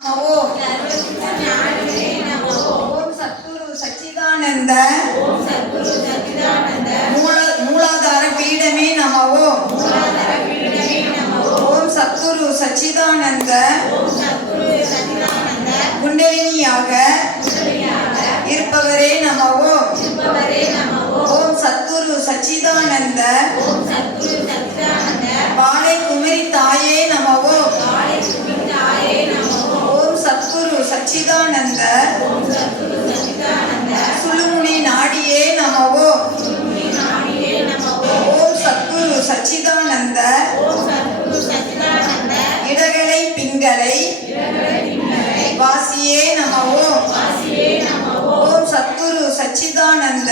ओम सद्गुरु सच्चिदानंद मूलाधार पीडमे नमो। ओम सद्गुरु सच्चिदानंद குண்டலினியாக இருப்பவரே நமோ. ஓம் சத்குரு சச்சிதானந்த பாலை குமரி தாயே நமோ. ஓம் சத்குரு சச்சிதானந்த சுழுமுனி நாடியே நமோ. ஓம் சத்குரு சச்சிதானந்த இடகலை பிங்களை வாசியே நமோ. ஓம் சத்குரு சச்சிதானந்த